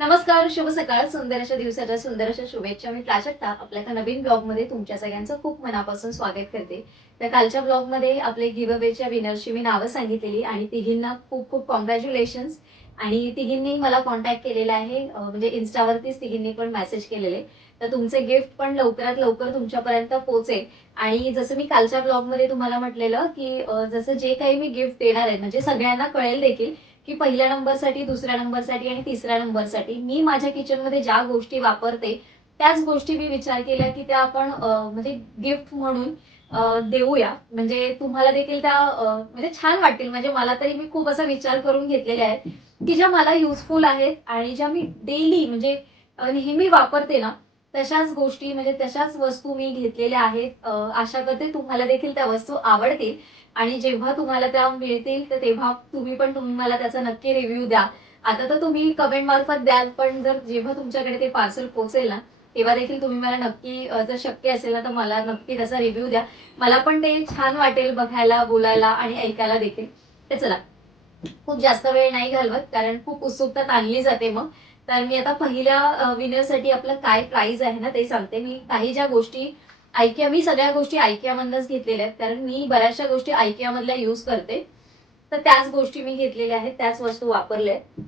नमस्कार, शुभ सकाळ. सुंदर अशा दिवसाच्या सुंदर अशा शुभेच्छा. मी प्राजक्ता आपल्या एका नवीन ब्लॉगमध्ये तुमच्या सगळ्यांचं खूप मनापासून स्वागत करते. तर कालच्या ब्लॉगमध्ये आपले गिव्ह अवेच्या विनर्सची मी नावं सांगितलेली आणि तिघींना खूप खूप कॉंग्रॅच्युलेशन्स. आणि तिघींनी मला कॉन्टॅक्ट केलेला आहे, म्हणजे इन्स्टावरतीच तिघींनी पण मेसेज केलेले. तर तुमचे गिफ्ट पण लवकरात लवकर तुमच्यापर्यंत पोहोचेल. आणि जसं मी कालच्या ब्लॉगमध्ये तुम्हाला म्हटलेलं की जसं जे काही मी गिफ्ट देणार आहे म्हणजे सगळ्यांना कळेल देखील की पहिल्या नंबरसाठी, दुसऱ्या नंबरसाठी आणि तिसऱ्या नंबरसाठी मी माझ्या किचनमध्ये ज्या गोष्टी वापरते त्याच गोष्टी मी विचार केल्या की त्या आपण म्हणजे गिफ्ट म्हणून देऊया. म्हणजे तुम्हाला देखील त्या म्हणजे छान वाटतील. म्हणजे मला तरी मी खूप असा विचार करून घेतलेल्या आहेत की ज्या मला युजफुल आहेत आणि ज्या मी डेली म्हणजे नेहमी वापरते ना, तशाच गोष्टी म्हणजे तशाच वस्तू मी घेतलेल्या आहेत. आशा करते तुम्हाला देखील त्या वस्तू आवडतील आणि जेव्हा तुम्हाला त्या मिळतील तर तेव्हा तुम्ही मला त्याचा नक्की रिव्ह्यू द्या. आता तर तुम्ही कमेंट मार्फत द्याल, पण जर जेव्हा तुमच्याकडे ते पार्सल पोहोचेल ना, तेव्हा देखील तुम्ही मला नक्की जर शक्य असेल ना, तर मला नक्की त्याचा रिव्ह्यू द्या. मला पण ते छान वाटेल बघायला, बोलायला आणि ऐकायला देखील. तर चला, खूप जास्त वेळ नाही घालवत कारण खूप उत्सुकता ताणली जाते मग. तर मी आता पहिल्या विनरसाठी आपलं काय प्राइस आहे ना ते सांगते. मी काही ज्या गोष्टी मी सगळ्या गोष्टी IKEA घेतलेल्या आहेत कारण मी बऱ्याचशा गोष्टी IKEA मधल्या यूज करते. तर त्याच गोष्टी मी घेतलेल्या आहेत, त्याच वस्तू वापरल्या आहेत.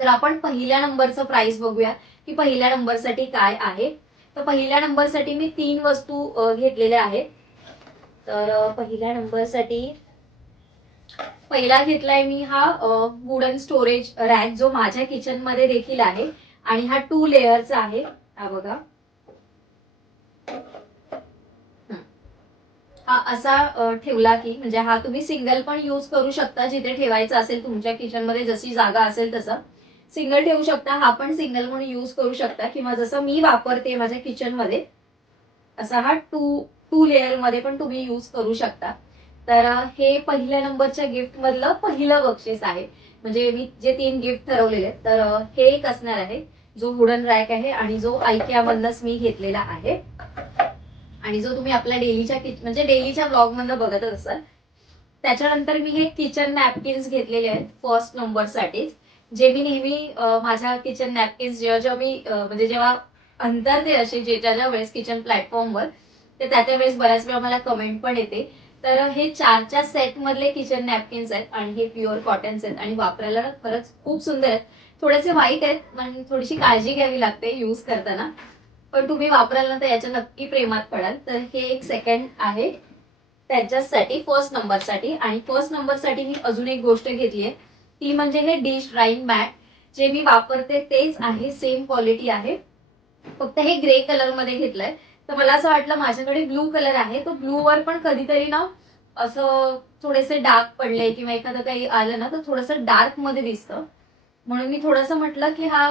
तर आपण पहिल्या नंबरचं प्राइस बघूया की पहिल्या नंबरसाठी काय आहे. तर पहिल्या नंबरसाठी मी 3 वस्तू घेतलेल्या आहेत. तर पहिल्या नंबरसाठी पहिला घेतलाय मी हा वुडन स्टोरेज रॅक, जो माझ्या किचन मध्ये देखील आहे आणि हा 2 लेअरचा आहे. हा बघा, हा असा ठेवला की म्हणजे हा तुम्ही सिंगल पण यूज करू शकता, जिथे ठेवायचा असेल तुमच्या किचन मध्ये जशी जागा असेल तसं सिंगल ठेवू शकता. हा पण सिंगल म्हणून यूज करू शकता किंवा जसं मी वापरते माझ्या किचन मध्ये असा हा टू टू लेअर मध्ये पण तुम्ही यूज करू शकता. तर हे पहिल्या नंबरच्या गिफ्ट मधलं पहिलं बक्षीस आहे. म्हणजे मी जे 3 गिफ्ट ठरवलेले आहेत, तर हे एक असणार आहे, जो वुडन रॅक आहे आणि जो IKEA मधनच मी घेतलेला आहे. आणि जो तुम्ही आपल्या डेलीच्या म्हणजे डेलीच्या ब्लॉग मधनं बघतच असाल. त्याच्यानंतर मी हे किचन नॅपकिन्स घेतलेले आहेत फर्स्ट नंबरसाठी. जे मी नेहमी माझ्या किचन नॅपकिन्स जेव्हा जेव्हा मी म्हणजे जेव्हा अंतरते असे जे ज्या ज्या वेळेस किचन प्लॅटफॉर्मवर, ते त्या वेळेस बऱ्याच वेळा मला कमेंट पण येते. तर हे 4च्या सेट मधले किचन नॅपकिन्स आहेत आणि हे प्युअर कॉटन्स आहेत आणि वापरायला खरंच खूप सुंदर आहेत. थोडेसे वाईट आहेत आणि थोडीशी काळजी घ्यावी लागते यूज करताना, पण तुम्ही वापराल ना तर याच्या नक्की प्रेमात पडाल. तर हे एक सेकंड आहे त्याच्यासाठी, फर्स्ट नंबरसाठी. आणि फर्स्ट नंबरसाठी मी अजून एक गोष्ट घेतली आहे, ती म्हणजे हे डिश ड्राईंग मॅट. जे मी वापरते तेच आहे, सेम क्वालिटी आहे, फक्त हे ग्रे कलर मध्ये घेतलंय. तर मला असं वाटलं माझ्याकडे ब्लू कलर आहे, तो ब्लू वर पण कधीतरी ना असं थोडेसे डार्क पडले किंवा एखादं काही आलं ना तर थोडंसं डार्क मध्ये दिसतं. म्हणून मी थोडंसं म्हटलं की हा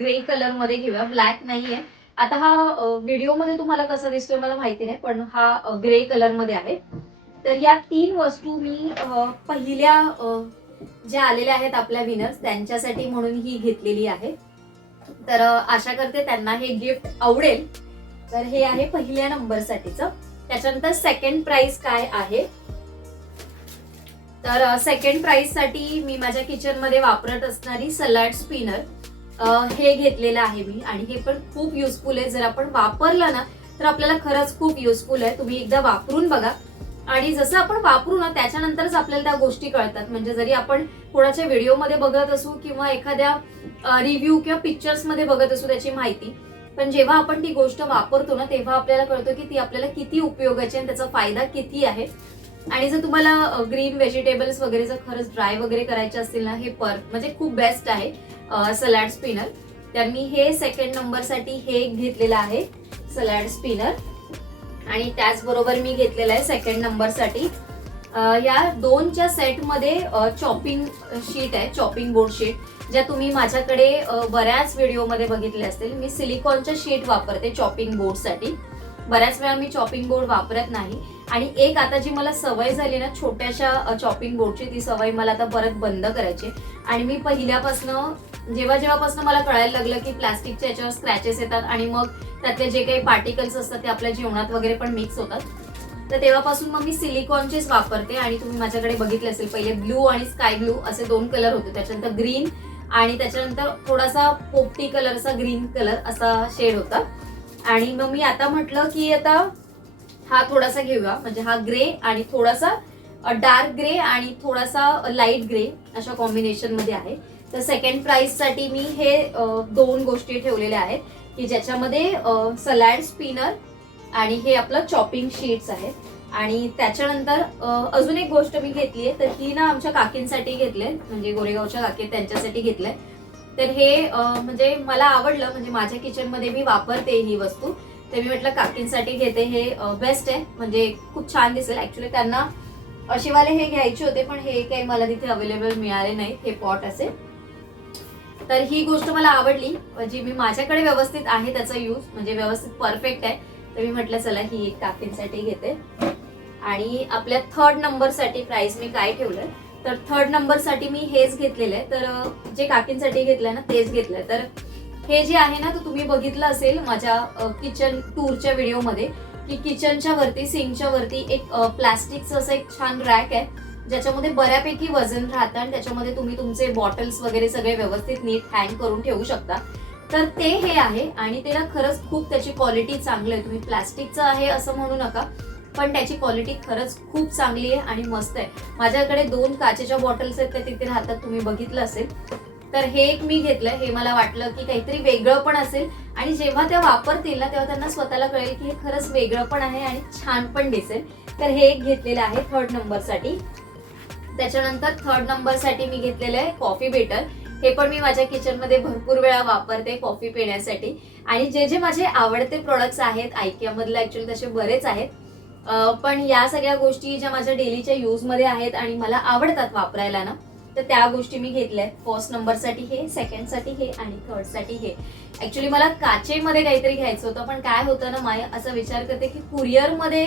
ग्रे कलर मध्ये घेऊया, ब्लॅक नाहीये. आता हा व्हिडिओ मध्ये तुम्हाला कसा दिसतोय मला माहिती नाही, पण हा ग्रे कलर मध्ये आहे. तर या 3 वस्तू मी पहिल्या ज्या आलेल्या आहेत आपल्या विनर्स त्यांच्यासाठी म्हणून ही घेतलेली आहे. तर आशा करते त्यांना हे गिफ्ट आवडेल. तर हे आहे पहिल्या नंबरसाठीचं. त्याच्यानंतर सेकंड प्राइस काय आहे, तर सेकंड प्राइस साठी मी माझ्या किचन मध्ये वापरत असणारी सलाड स्पिनर हे घेतलेलं आहे मी. आणि हे पण खूप युजफुल आहे. जर आपण वापरलं ना तर आपल्याला खरंच खूप युजफुल आहे. तुम्ही एकदा वापरून बघा आणि जसं आपण वापरू ना त्याच्यानंतरच आपल्याला त्या गोष्टी कळतात. म्हणजे जरी आपण कोणाच्या व्हिडिओमध्ये बघत असू किंवा एखाद्या रिव्ह्यू किंवा पिक्चर्स मध्ये बघत असू त्याची माहिती, पण जेव्हा आपण ती गोष्ट वापरतो ना तेव्हा आपल्याला कळतं की ती आपल्याला किती उपयोगाची आणि त्याचा फायदा किती आहे. आणि जर तुम्हाला ग्रीन व्हेजिटेबल्स वगैरे जर खरंच ड्राय वगैरे करायचे असतील ना, हे म्हणजे खूप बेस्ट आहे सलाड स्पिनर. तर मी हे सेकंड नंबरसाठी हे घेतलेलं आहे सलाड स्पिनर. आणि त्याचबरोबर मी घेतलेलं आहे सेकंड नंबरसाठी या 2च्या सेटमध्ये चॉपिंग शीट आहे, चॉपिंग बोर्ड शीट, ज्या तुम्ही माझ्याकडे बऱ्याच व्हिडिओमध्ये बघितले असतील. मी सिलिकॉनच्या शीट वापरते चॉपिंग बोर्डसाठी. बऱ्याच वेळा मी चॉपिंग बोर्ड वापरत नाही. आणि एक आता जी मला सवय झाली ना छोट्याशा चॉपिंग बोर्डची, ती सवय मला आता परत बंद करायची. आणि मी पहिल्यापासनं जेव्हापासून मला कळायला लागलं की प्लास्टिकच्या याच्यावर स्क्रॅचेस येतात आणि मग त्यातले जे काही पार्टिकल्स असतात ते आपल्या जेवणात वगैरे पण मिक्स होतात, तर तेव्हापासून मग मी सिलिकॉनचेच वापरते. आणि तुम्ही माझ्याकडे बघितले असेल पहिले ब्लू आणि स्काय ब्लू असे 2 कलर होते, त्याच्यानंतर ग्रीन आणि त्याच्यानंतर थोडासा पोपटी कलरचा ग्रीन कलर असा शेड होता. आणि मग मी आता म्हटलं की आता हा थोडासा घेऊया, म्हणजे हा ग्रे आणि थोडासा डार्क ग्रे आणि थोडासा लाईट ग्रे अशा कॉम्बिनेशन मध्ये आहे. तर सेकंड प्राइस साठी मी हे दोन गोष्टी ठेवलेल्या आहेत की ज्याच्यामध्ये सलाड स्पिनर आणि हे आपलं चॉपिंग शीट्स आहेत. आणि त्याच्यानंतर अजून एक गोष्ट मी घेतली आहे, तर ही ना आमच्या काकींसाठी घेतले, म्हणजे गोरेगावच्या काकी त्यांच्यासाठी घेतलंय. तर हे म्हणजे मला आवडलं, म्हणजे माझ्या किचन मध्ये मी वापरते ही वस्तू, तर मी म्हटलं काकींसाठी घेते, हे बेस्ट आहे, म्हणजे खूप छान दिसेल. ऍक्च्युली त्यांना अशीवाले हे घ्यायचे होते पण हे काही मला तिथे अवेलेबल मिळाले नाही, हे पॉट असे. तर ही गोष्ट मला आवडली, जी मी माझ्याकडे व्यवस्थित आहे त्याचा यूज, म्हणजे व्यवस्थित परफेक्ट आहे. तर मी म्हटलं चला ही एक काकींसाठी घेते. आणि आपल्या थर्ड नंबर साठी प्राइस मी काय ठेवलंय, तर थर्ड नंबर साठी मी हेच घेतलेलं आहे. तर जे काकींसाठी घेतलंय ना तेच घेतलंय. तर हे जे आहे ना, तर तुम्ही बघितलं असेल माझ्या किचन टूरच्या व्हिडिओमध्ये की किचनच्या वरती, सिंकच्या वरती एक प्लास्टिकचं असं एक छान रॅक आहे, ज्याच्यामध्ये बऱ्यापैकी वजन राहतं आणि त्याच्यामध्ये तुम्ही तुमचे बॉटल्स वगैरे सगळे व्यवस्थित नीट हँग करून ठेवू शकता. तर ते हे आहे आणि ते ना खरंच खूप त्याची क्वालिटी चांगली आहे. तुम्ही प्लास्टिकचं आहे असं म्हणू नका, पण त्याची क्वालिटी खरंच खूप चांगली आहे आणि मस्त आहे. माझ्याकडे 2 काचेच्या बॉटल्स आहेत, त्या तिथे राहतात, तुम्ही बघितलं असेल. तर हे एक मी घेतलंय, हे मला वाटलं की काहीतरी वेगळं पण असेल आणि जेव्हा त्या वापरतील ना तेव्हा त्यांना स्वतःला कळेल की हे खरंच वेगळं पण आहे आणि छान पण दिसेल. तर हे एक घेतलेलं आहे थर्ड नंबर साठी. त्याच्यानंतर थर्ड नंबर साठी मी घेतलेलं आहे कॉफी बेटर. हे पण मी माझ्या किचन मध्ये भरपूर वेळा वापरते कॉफी पिण्यासाठी. आणि जे जे माझे आवडते प्रोडक्ट्स आहेत आयकिया मधले, ऍक्च्युअली तसे बरेच आहेत, पण या सगळ्या गोष्टी ज्या माझ्या डेलीच्या यूज मध्ये आहेत आणि मला आवडतात वापरायला ना, तर त्या गोष्टी मी घेतल्या. फर्स्ट नंबर साठी हे, सेकंड साठी हे आणि थर्ड साठी हे. ऍक्च्युली मला काचेमध्ये काहीतरी घ्यायचं होतं, पण काय होतं ना, माय असा विचार करते की कुरिअर मध्ये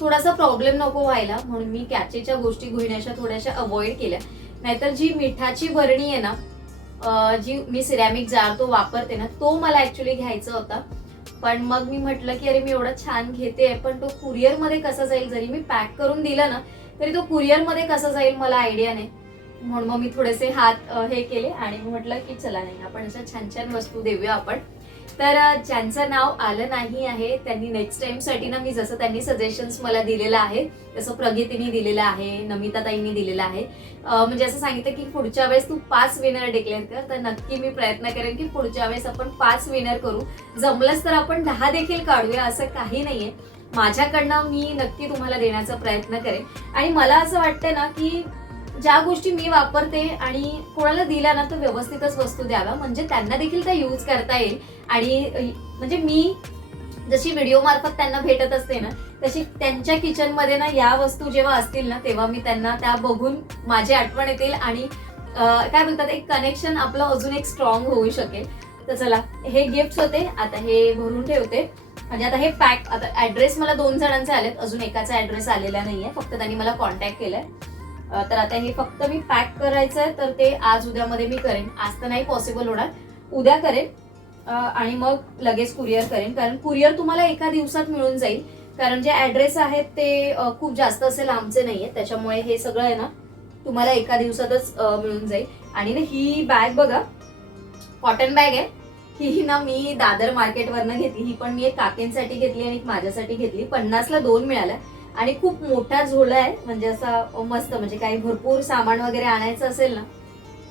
थोडासा प्रॉब्लेम नको व्हायला, म्हणून मी काचेच्या गोष्टी घेण्याच्या थोड्याशा अवॉइड केल्या. नाहीतर जी मिठाची भरणी आहे ना, जी मी सिरॅमिक जार तो वापरते ना, तो मला ऍक्च्युली घ्यायचा होता. पण मग मी म्हटलं की अरे मी एवढं छान घेते पण तो कुरिअर मध्ये कसा जाईल, जरी मी पॅक करून दिला ना तरी तो कुरिअर मध्ये कसा जाईल मला आयडिया नाही. म्हणून मग मी थोडेसे हात हे केले आणि म्हटलं की चला नाही, आपण अशा छान छान वस्तू देऊया आपण. तर ज्यांचं नाव आलं नाही आहे त्यांनी नेक्स्ट टाइम साठी ना, मी जसं त्यांनी सजेशन्स मला दिलेलं आहे तसं प्रगतीने दिलेलं आहे, नमिता ताईंनी दिलेलं आहे, म्हणजे असं सांगितलं की पुढच्या वेळेस तू 5 विनर डिक्लेअर कर. तर नक्की मी प्रयत्न करेन की पुढच्या वेळेस आपण 5 विनर करू, जमलंच तर आपण 10 देखील काढूया, असं काही नाहीये. माझ्याकडनं मी नक्की तुम्हाला देण्याचा प्रयत्न करेन. आणि मला असं वाटतं ना की ज्या गोष्टी मी वापरते आणि कोणाला दिल्या ना तर व्यवस्थितच वस्तू द्याव्या, म्हणजे त्यांना देखील त्या यूज करता येईल. आणि म्हणजे मी जशी व्हिडिओ मार्फत त्यांना भेटत असते ना, तशी त्यांच्या किचन मध्ये ना या वस्तू जेव्हा असतील ना तेव्हा मी त्यांना त्या बघून माझी आठवण येतील आणि काय बोलतात, एक कनेक्शन आपलं अजून एक स्ट्रॉंग होऊ शकेल. तर चला, हे गिफ्ट्स होते, आता हे भरून ठेवते. म्हणजे आता हे पॅक, आता ऍड्रेस मला 2 जणांचे आलेत, अजून एकाचा ऍड्रेस आलेला नाहीये, फक्त त्यांनी मला कॉन्टॅक्ट केलाय. तर आता हे फक्त मी पॅक करायचंय, तर ते आज उद्यामध्ये मी करेन. आज तर नाही पॉसिबल होणार, उद्या करेन आणि मग लगेच कुरिअर करेन, कारण कुरिअर तुम्हाला एका दिवसात मिळून जाईल. कारण जे ऍड्रेस आहेत ते खूप जास्त असे लांबचे नाहीये, त्याच्यामुळे हे सगळं आहे ना तुम्हाला एका दिवसातच मिळून जाईल. आणि ना ही बॅग बघा, कॉटन बॅग आहे ही ना, मी दादर मार्केटवरनं घेतली. ही पण मी एक काकींसाठी घेतली आणि एक माझ्यासाठी घेतली. 50ला 2 मिळाल्या आणि खूप मोठा झोला आहे, म्हणजे असा मस्त, म्हणजे काही भरपूर सामान वगैरे आणायचं असेल ना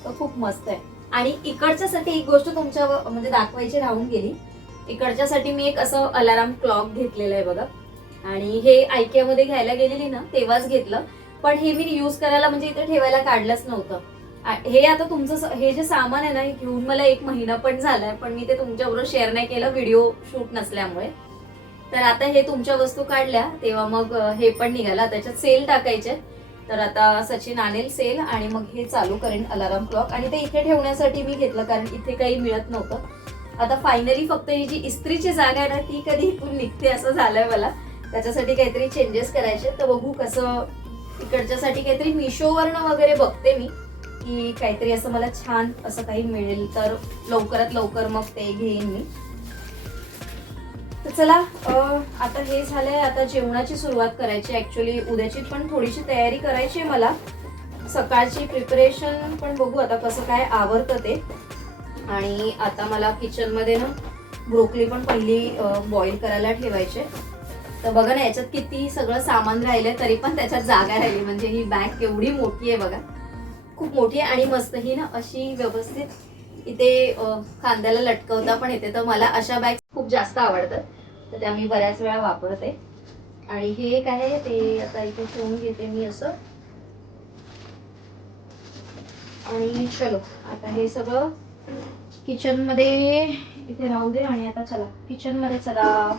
तर खूप मस्त आहे. आणि इकडच्यासाठी एक गोष्ट तुमच्या म्हणजे दाखवायची राहून गेली. इकडच्यासाठी मी एक असं अलाराम क्लॉक घेतलेलं आहे बघा, आणि हे आयकिया मध्ये घ्यायला गेलेली ना तेव्हाच घेतलं, पण हे मी यूज करायला म्हणजे इथे ठेवायला काढलंच नव्हतं. हे आता तुमचं हे जे सामान आहे ना, हे घेऊन मला 1 महिना पण झालाय, पण मी ते तुमच्याबरोबर शेअर नाही केलं व्हिडिओ शूट नसल्यामुळे. तर आता हे तुमच्या वस्तू काढल्या तेव्हा मग हे पण निघाला, त्याच्यात सेल टाकायचे. तर आता सचिन आणेल सेल आणि मग हे चालू करेन अलाराम क्लॉक. आणि ते इथे ठेवण्यासाठी मी घेतलं, कारण इथे काही मिळत नव्हतं. आता फायनली फक्त ही जी इस्त्रीची जागा आहे ना ती कधी इथून निघते असं झालंय मला, त्याच्यासाठी काहीतरी चेंजेस करायचे. तर बघू कसं, इकडच्यासाठी काहीतरी मिशोवरनं वगैरे बघते मी की काहीतरी असं मला छान असं काही मिळेल तर लवकरात लवकर मग ते घेईन मी. तर चला, आता हे झालंय, आता जेवणाची सुरुवात करायची. ऍक्च्युली उद्याची पण थोडीशी तयारी करायची आहे मला. सकाळची प्रिपरेशन पण बघू आता कसं काय आवरतं ते. आणि आता मला किचनमध्ये ना ब्रोकली पण पहिली बॉईल करायला ठेवायचे. तर बघा ना याच्यात किती सगळं सामान राहिलंय तरी पण त्याच्यात जागा राहिली. म्हणजे ही बॅग केवढी मोठी आहे बघा, खूप मोठी आहे आणि मस्त ही ना अशी व्यवस्थित इथे खांद्याला लटकवता पण येते. तर मला अशा बॅग खूप जास्त आवडतात, तर त्या मी बऱ्याच वेळा वापरते. आणि हे एक आहे ते आता इथे ठेवून घेते मी असं. आणि चलो आता हे सगळं किचन मध्ये इथे राहू दे. आणि आता चला किचन मध्ये चला